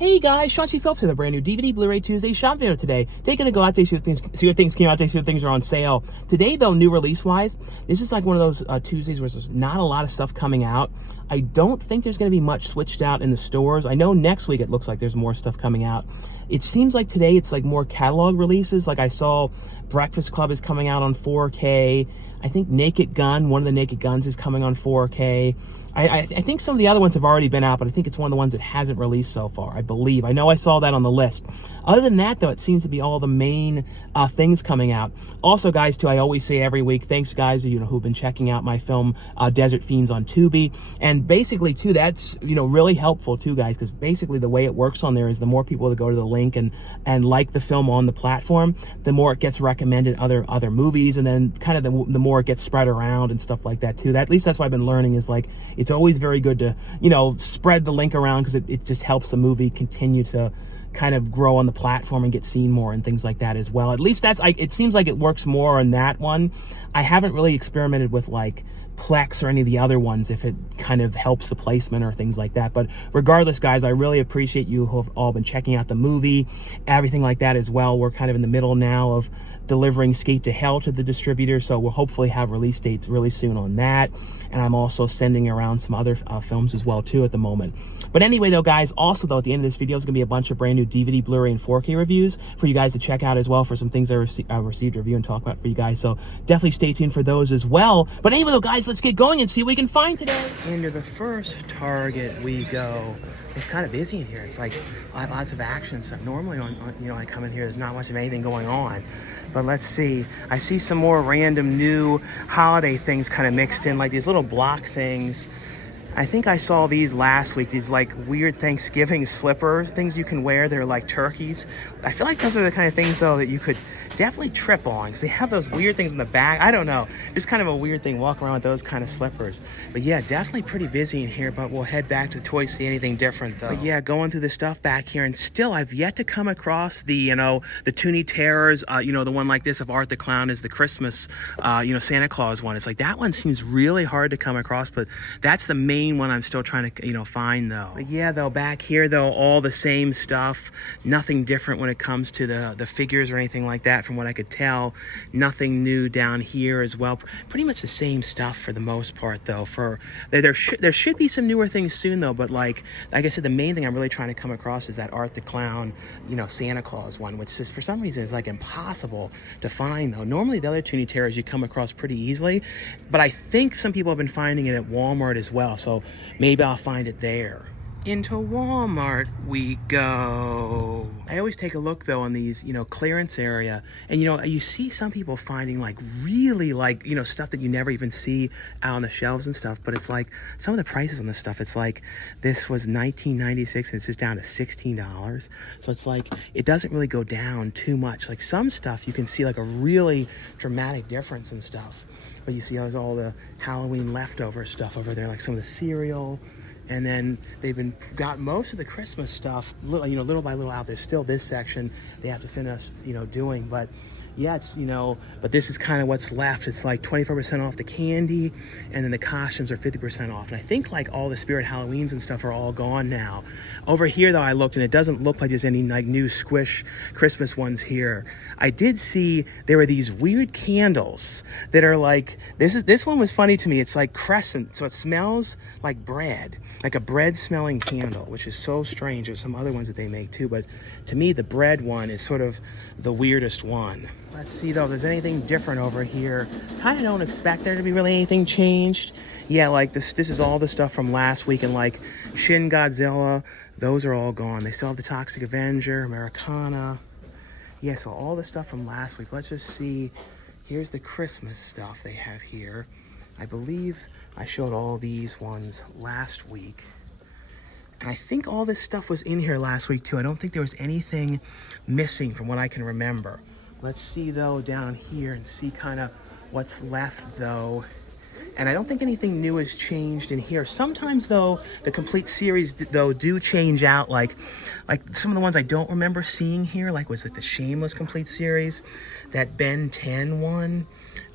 Hey guys, Sean C. Phelps with a brand new DVD Blu-ray Tuesday shop video today. Taking a go out today, see what things came out today, see what things are on sale. Today though, new release-wise, this is like one of those Tuesdays where there's not a lot of stuff coming out. I don't think there's going to be much switched out in the stores. I know next week it looks like there's more stuff coming out. It seems like today it's like more catalog releases. Like I saw Breakfast Club is coming out on 4K. I think Naked Gun, one of the Naked Guns is coming on 4K. I think some of the other ones have already been out, but I think it's one of the ones that hasn't released so far, I believe. I know I saw that on the list. Other than that, though, it seems to be all the main things coming out. Also, guys, too, I always say every week, thanks, guys, who've been checking out my film, Desert Fiends on Tubi. And basically, too, that's, really helpful, too, guys, because basically the way it works on there is the more people that go to the link and like the film on the platform, the more it gets recommended other movies, and then kind of the more it gets spread around and stuff like that, too. At least that's what I've been learning is, like, it's always very good to, spread the link around because it just helps the movie continue to kind of grow on the platform and get seen more and things like that as well. At least it seems like it works more on that one. I haven't really experimented with like Plex or any of the other ones if it kind of helps the placement or things like that. But regardless, guys, I really appreciate you who have all been checking out the movie, everything like that as well. We're kind of in the middle now of delivering Skate to Hell to the distributor, so we'll hopefully have release dates really soon on that. And I'm also sending around some other films as well too at the moment. But anyway though, guys, also though, at the end of this video is going to be a bunch of brand new DVD, Blu-ray, and 4K reviews for you guys to check out as well, for some things I received review and talk about for you guys. So definitely stay tuned for those as well. But anyway though, guys, let's get going and see what we can find today. Into the first Target we go. It's kind of busy in here. It's like lots of action stuff. Normally I come in here, there's not much of anything going on. But let's see. I see some more random new holiday things kind of mixed in, like these little block things. I think I saw these last week, these like weird Thanksgiving slippers, things you can wear. They're like turkeys. I feel like those are the kind of things though that you could definitely trip on because they have those weird things in the back. I don't know. It's kind of a weird thing walking around with those kind of slippers. But yeah, definitely pretty busy in here, but we'll head back to the toys, see anything different though. But yeah, going through the stuff back here, and still I've yet to come across the, the Toonie Terrors, the one like this of Art the Clown is the Christmas, Santa Claus one. It's like that one seems really hard to come across, but that's the main one I'm still trying to, find though. But yeah, though, back here though, all the same stuff, nothing different when it comes to the figures or anything like that from what I could tell. Nothing new down here as well. Pretty much the same stuff for the most part though. There should be some newer things soon though, but like I said, the main thing I'm really trying to come across is that Art the Clown, Santa Claus one, which is for some reason is like impossible to find though. Normally the other Toonie Terrors you come across pretty easily, but I think some people have been finding it at Walmart as well, so maybe I'll find it there. Into Walmart we go. I always take a look though on these, clearance area, and you see some people finding like really like, stuff that you never even see out on the shelves and stuff, but it's like some of the prices on this stuff, it's like this was $19.96 and it's just down to $16. So it's like it doesn't really go down too much. Like some stuff you can see like a really dramatic difference in stuff, but you see all the Halloween leftover stuff over there, like some of the cereal. And then they've got most of the Christmas stuff, little by little out. There's still this section they have to finish, doing. But yeah, it's, but this is kind of what's left. It's like 24% off the candy, and then the costumes are 50% off. And I think like all the Spirit Halloweens and stuff are all gone now. Over here though, I looked and it doesn't look like there's any like new Squish Christmas ones here. I did see there were these weird candles that are like, this one was funny to me. It's like crescent, so it smells like bread, like a bread smelling candle, which is so strange. There's some other ones that they make too, but to me the bread one is sort of the weirdest one. Let's see though if there's anything different over here. Kind of don't expect there to be really anything changed. Yeah, like this is all the stuff from last week, and like Shin Godzilla, those are all gone. They still have the Toxic Avenger, Americana. Yeah, so all the stuff from last week. Let's just see. Here's the Christmas stuff they have here. I believe I showed all these ones last week. And I think all this stuff was in here last week too. I don't think there was anything missing from what I can remember. Let's see though down here and see kind of what's left though. And I don't think anything new has changed in here. Sometimes though, the complete series though do change out, like some of the ones I don't remember seeing here, like was it the Shameless complete series, that Ben 10 one.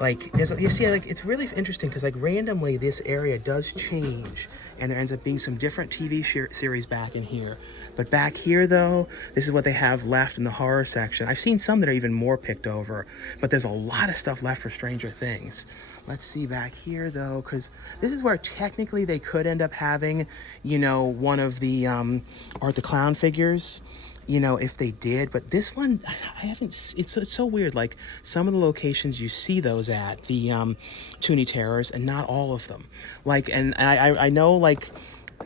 Like, you see, like, it's really interesting because, like, randomly this area does change, and there ends up being some different TV series back in here. But back here, though, this is what they have left in the horror section. I've seen some that are even more picked over, but there's a lot of stuff left for Stranger Things. Let's see back here, though, because this is where technically they could end up having, you know, one of the Art the Clown figures, you know, if they did. But this one, I haven't, it's so weird. Like, some of the locations you see those at, the Toonie Terrors, and not all of them. Like, and I know, like,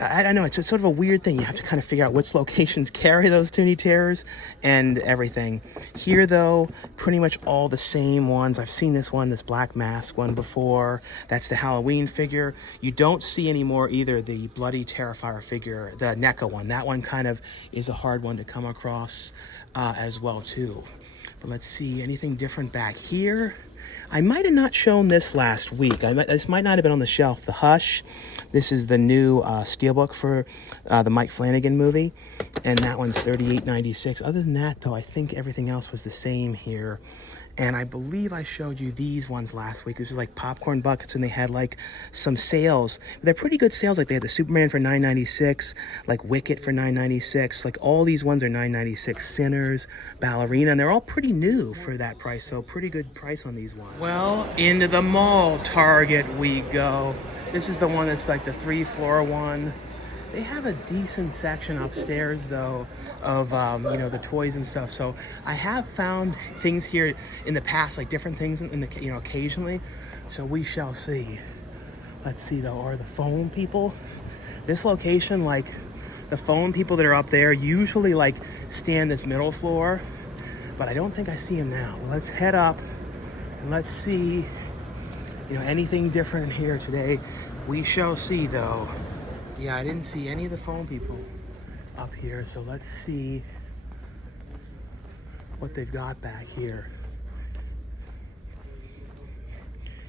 I don't know, it's sort of a weird thing. You have to kind of figure out which locations carry those Toonie Terrors and everything. Here, though, pretty much all the same ones. I've seen this one, this Black Mask one before. That's the Halloween figure. You don't see anymore either the Bloody Terrifier figure, the Neca one. That one kind of is a hard one to come across as well, too. But let's see, anything different back here? I might have not shown this last week. This might not have been on the shelf. The Hush. This is the new steelbook for the Mike Flanagan movie, and that one's $38.96. Other than that, though, I think everything else was the same here. And I believe I showed you these ones last week. This was like popcorn buckets, and they had like some sales. They're pretty good sales. Like they had the Superman for $9.96, like Wicket for $9.96. Like all these ones are $9.96. Sinners, Ballerina, and they're all pretty new for that price. So pretty good price on these ones. Well, into the mall Target we go. This is the one that's like the 3-floor one. They have a decent section upstairs, though, of, you know, the toys and stuff. So I have found things here in the past, like different things in the, you know, occasionally. So we shall see. Let's see, though, are the phone people? This location, like, the phone people that are up there usually, like, stand this middle floor. But I don't think I see them now. Well, let's head up and let's see, you know, anything different here today. We shall see, though. Yeah, I didn't see any of the phone people up here, so let's see what they've got back here.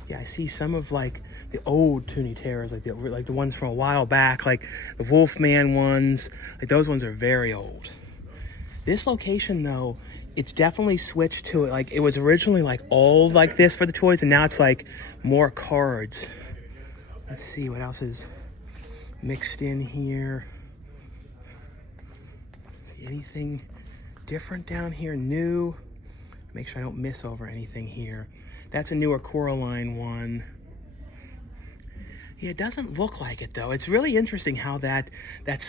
Yeah, I see some of like the old Toonie Terrors, like the ones from a while back, like the Wolfman ones. Like those ones are very old. This location, though, it's definitely switched to it. Like it was originally like all like this for the toys, and now it's like more cards. Let's see what else is mixed in here. See anything different down here, new? Make sure I don't miss over anything here. That's a newer Coraline one. Yeah, it doesn't look like it, though. It's really interesting how that's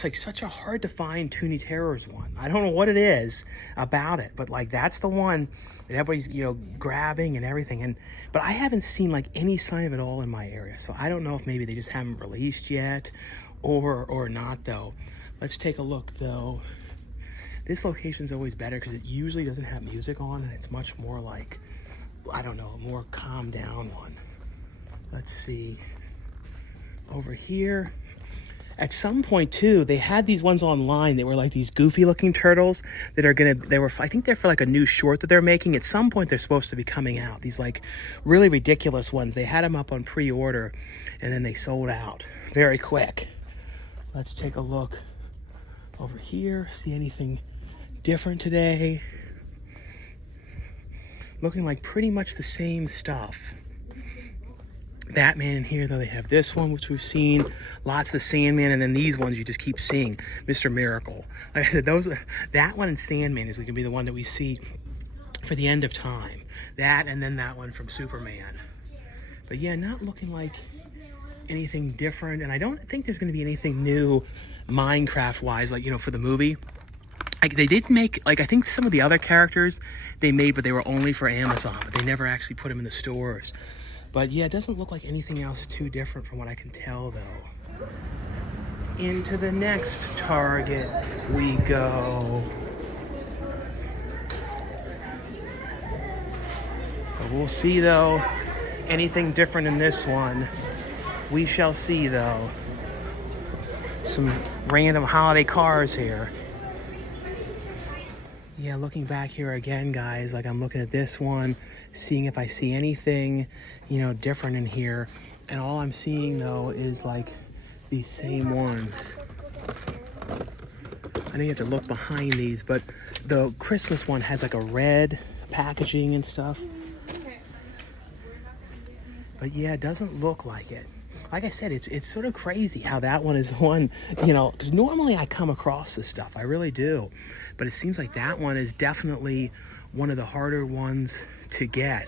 like such a hard to find Toonie Terrors one. I don't know what it is about it, but like that's the one that everybody's, you know, grabbing and everything. But I haven't seen like any sign of it all in my area, so I don't know if maybe they just haven't released yet or not, though. Let's take a look, though. This location's always better because it usually doesn't have music on, and it's much more like, I don't know, a more calm down one. Let's see. Over here, at some point too, they had these ones online. They were like these goofy looking turtles that are I think they're for like a new short that they're making. At some point they're supposed to be coming out. These like really ridiculous ones. They had them up on pre-order and then they sold out very quick. Let's take a look over here. See anything different today? Looking like pretty much the same stuff. Batman in here, though, they have this one, which we've seen. Lots of the Sandman, and then these ones you just keep seeing. Mr. Miracle. Like I said, that one and Sandman is going to be the one that we see for the end of time. That, and then that one from Superman. But yeah, not looking like anything different, and I don't think there's going to be anything new Minecraft-wise, like, you know, for the movie. Like, they did make, like, I think some of the other characters they made, but they were only for Amazon. But they never actually put them in the stores. But yeah, it doesn't look like anything else too different from what I can tell, though. Into the next Target we go. But we'll see, though, anything different in this one. We shall see, though. Some random holiday cars here. Yeah, looking back here again, guys, like I'm looking at this one, seeing if I see anything, you know, different in here. And all I'm seeing, though, is like these same ones. I know you have to look behind these, but the Christmas one has like a red packaging and stuff. But yeah, it doesn't look like it. Like I said, it's sort of crazy how that one is one, you know, because normally I come across this stuff. I really do. But it seems like that one is definitely one of the harder ones to get.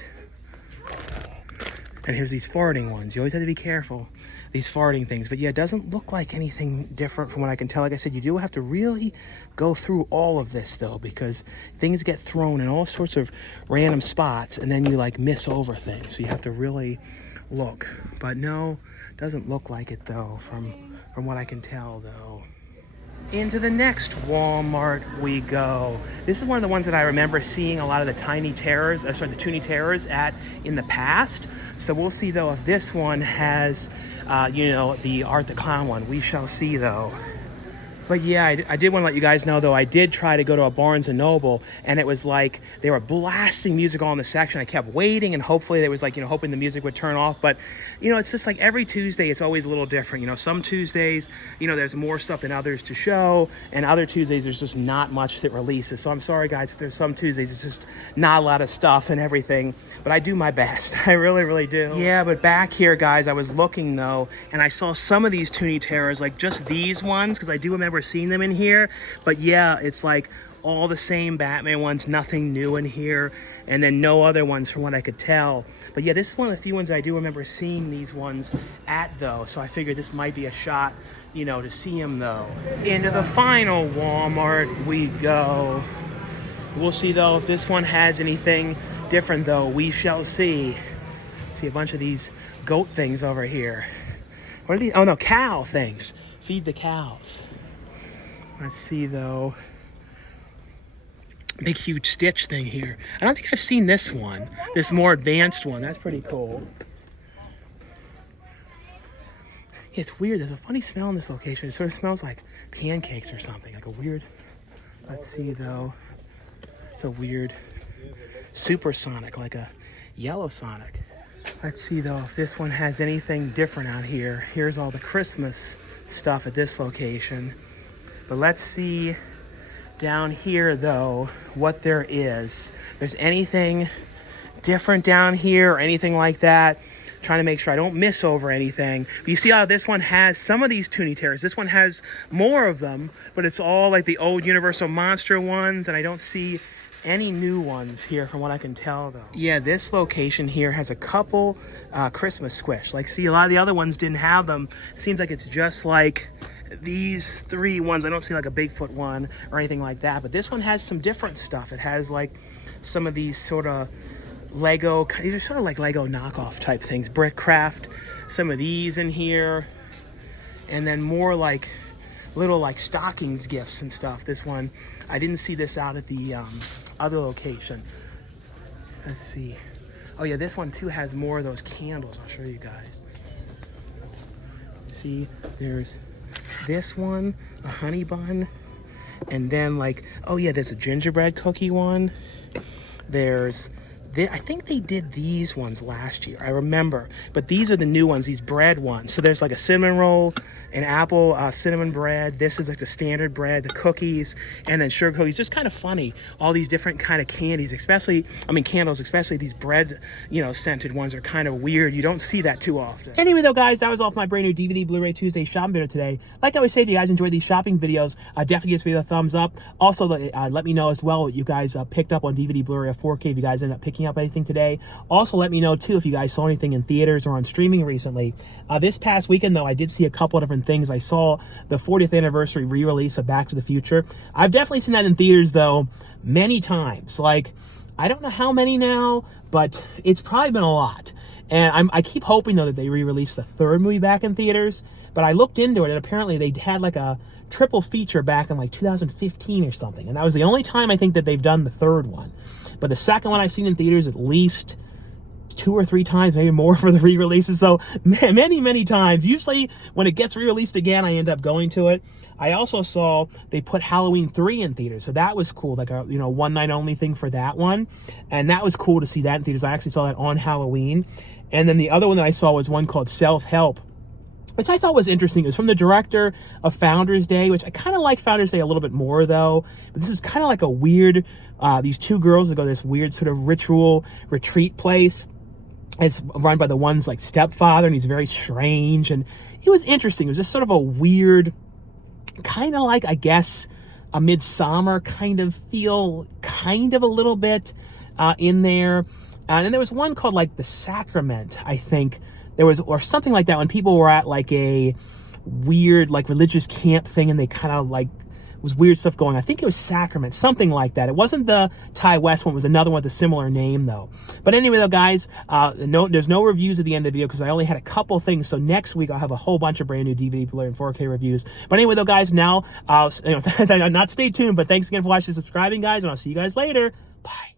And here's these farting ones. You always have to be careful, these farting things. But yeah, it doesn't look like anything different from what I can tell. Like I said, you do have to really go through all of this though, because things get thrown in all sorts of random spots and then you like miss over things. So you have to really look. But no, doesn't look like it though, from what I can tell though. Into the next Walmart we go. This is one of the ones that I remember seeing a lot of the Tiny Terrors, the Toonie Terrors at in the past. So we'll see though if this one has, you know, the Art the Clown one. We shall see though. But yeah, I did want to let you guys know though, I did try to go to a Barnes & Noble and it was like they were blasting music all in the section. I kept waiting and hopefully there was like, you know, hoping the music would turn off. But, you know, it's just like every Tuesday, it's always a little different. You know, some Tuesdays, you know, there's more stuff than others to show, and other Tuesdays, there's just not much that releases. So I'm sorry guys, if there's some Tuesdays, it's just not a lot of stuff and everything. But I do my best. I really, really do. Yeah, but back here, guys, I was looking though, and I saw some of these Toonie Terrors, like just these ones, because I do remember seeing them in here. But yeah, it's like all the same Batman ones, nothing new in here, and then no other ones from what I could tell. But yeah, this is one of the few ones I do remember seeing these ones at though, so I figured this might be a shot, you know, to see them though. Into the final Walmart we go. We'll see though if this one has anything different though. We shall see. See a bunch of these goat things over here. What are these? Oh no, cow things. Feed the cows. Let's see though. Big huge Stitch thing here. I don't think I've seen this one. This more advanced one. That's pretty cool. Yeah, it's weird. There's a funny smell in this location. It sort of smells like pancakes or something. Like a weird. Let's see though. It's a weird supersonic, like a yellow Sonic. Let's see though if this one has anything different out here. Here's all the Christmas stuff at this location. But let's see down here though what there is. If there's anything different down here or anything like that. Trying to make sure I don't miss over anything. But you see how this one has some of these Toonie Terrors. This one has more of them, but it's all like the old Universal Monster ones, and I don't see any new ones here from what I can tell though. Yeah, this location here has a couple Christmas Squish. Like, see, a lot of the other ones didn't have them. Seems like it's just like these three ones. I don't see like a Bigfoot one or anything like that, but this one has some different stuff. It has like some of these sort of Lego, these are sort of like Lego knockoff type things, brick craft, some of these in here, and then more like little like stockings gifts and stuff. This one, I didn't see this out at the other location. Let's see. Oh yeah, this one too has more of those candles. I'll show you guys. See, there's this one, a honey bun, and then like, oh yeah, there's a gingerbread cookie one. There's I think they did these ones last year, I remember, but these are the new ones, these bread ones. So there's like a cinnamon roll, an apple cinnamon bread. This is like the standard bread, the cookies, and then sugar cookies. Just kind of funny, all these different kind of candies, especially, I mean candles, especially these bread, you know, scented ones are kind of weird. You don't see that too often. Anyway though guys, that was all for my brand new DVD Blu-ray Tuesday shopping video today. Like I always say, if you guys enjoy these shopping videos, definitely give this video a thumbs up. Also, let me know as well what you guys picked up on DVD Blu-ray or 4K if you guys ended up picking up anything today. Also, let me know too if you guys saw anything in theaters or on streaming recently. This past weekend though, I did see a couple of different things. I saw the 40th anniversary re-release of Back to the Future. I've definitely seen that in theaters though many times. Like, I don't know how many now, but it's probably been a lot. And I keep hoping though that they re-release the third movie back in theaters. But I looked into it and apparently they had like a triple feature back in like 2015 or something. And that was the only time I think that they've done the third one. But the second one I've seen in theaters at least 2 or 3 times, maybe more for the re-releases. So many times. Usually when it gets re-released again, I end up going to it. I also saw they put Halloween 3 in theaters. So that was cool. Like a, you know, one night only thing for that one. And that was cool to see that in theaters. I actually saw that on Halloween. And then the other one that I saw was one called Self-Help, which I thought was interesting. It was from the director of Founders Day, which I kind of like Founders Day a little bit more though. But this was kind of like a weird, these two girls that go to this weird sort of ritual retreat place. It's run by the one's like stepfather, and he's very strange, and it was interesting. It was just sort of a weird, kind of like, I guess, a Midsummer kind of feel, kind of a little bit in there. And then there was one called like The Sacrament, I think. There was, or something like that, when people were at like a weird like religious camp thing, and they kind of like, was weird stuff going on. I think it was Sacrament, something like that. It wasn't the Ty West one. It was another one with a similar name, though. But anyway, though, guys, there's no reviews at the end of the video because I only had a couple things. So next week, I'll have a whole bunch of brand new DVD, Blu-ray, and 4K reviews. But anyway, though, guys, now, not stay tuned, but thanks again for watching and subscribing, guys, and I'll see you guys later. Bye.